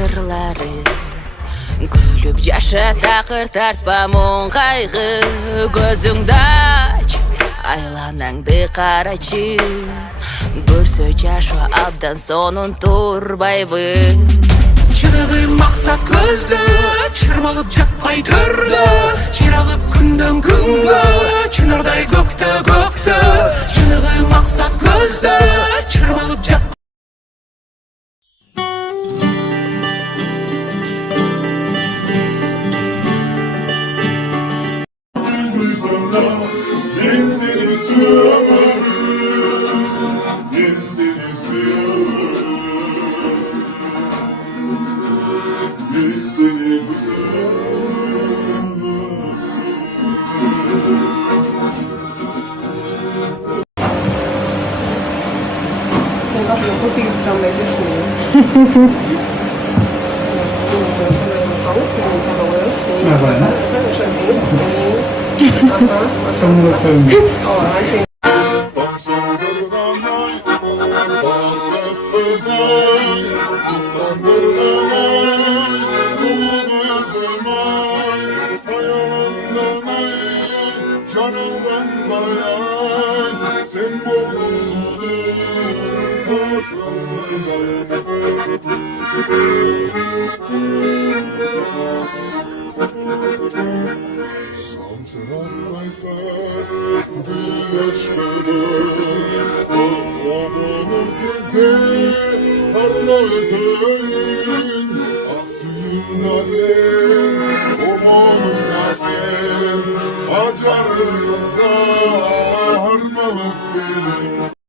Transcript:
sırları. Gülüp yaşa takır tartpa mon kaygı. Gözüngde aç aylanandı karaçı. Görse yaşa abdan sonun turbaybı. Çırığı maksat gözlü, çırmalıp çakpay türlü. Çırağıp günden günge, çınarday gökte gökte. Çırığı maksat gözlü, çırmalıp çakpay. Eu vou తీసుకురాం medicine. Acarızlar malık gelir.